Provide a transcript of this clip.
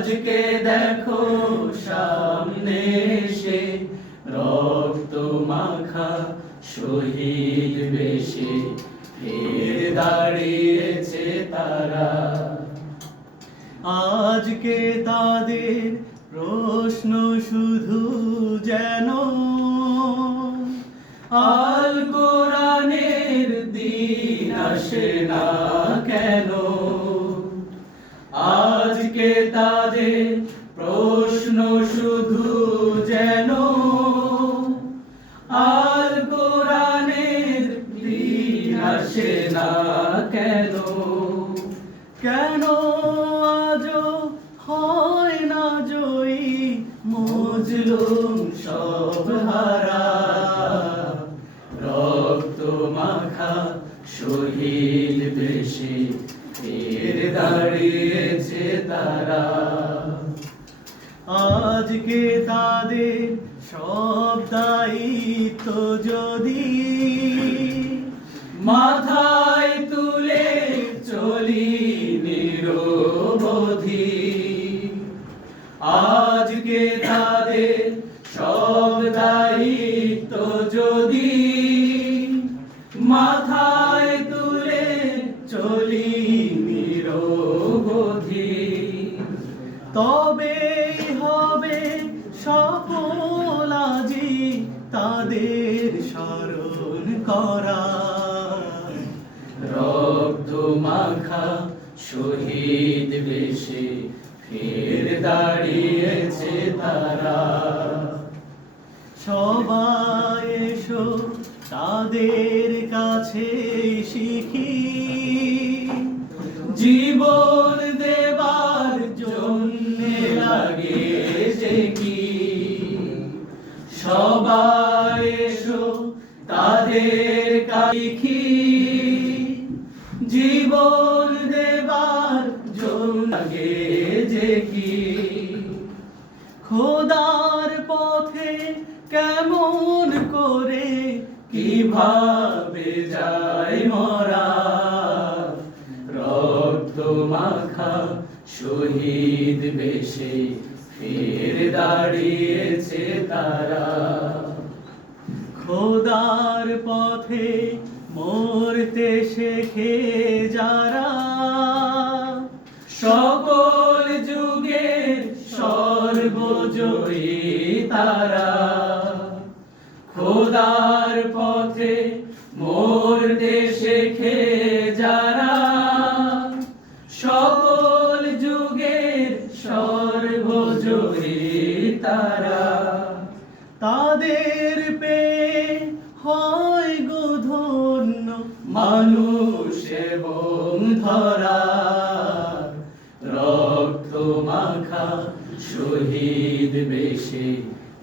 আজকে দেখো সামনে সে রক্ত মাখা শহীদ বেশে। ফের দাঁড়িয়েছে তারা। আজকে তাদের প্রশ্ন শুধু যেন আল কোরআনের দিন আসে না। আসে না কেন? কেন আজও হয় না জয়ী মজলুম সব হারা? রক্ত মাখা শহীদ বেশে ফের দাঁড়িয়েছে তারা। আজকে তাদের সব দায়িত্ব যদি আজকে তাদের সব দায়িত্ব যদি মাথায় তুলে চলি নিরবধি, তবে হবে সফল আজি তাদের স্মরণ করা। রক্ত মাখা শহীদ বেশে ফের দাঁড়িয়েছে তারা। সবাই এসো তাদের কাছে শিখি। জীবন দেবার জন্য লাগে যে কি। সবাই এসো তাদের কাছে জীবন দেবার জন্য লাগে কেমন করে? কীভাবে যায় মরা? রক্ত মাখা শহীদ বেশে ফের দাঁড়িয়েছে তারা। খোদার পথে মরতে শেখে যারা। সকল যুগের সর্বজয়ী তারা। খোদার পথে মোর দেশে শেখে যারা সকল যুগের সর্বজয়ী তারা। তাদের পে হয় গো ধন্য মানুষ এবং ধরা। রক্ত মাখা শহীদ বেশে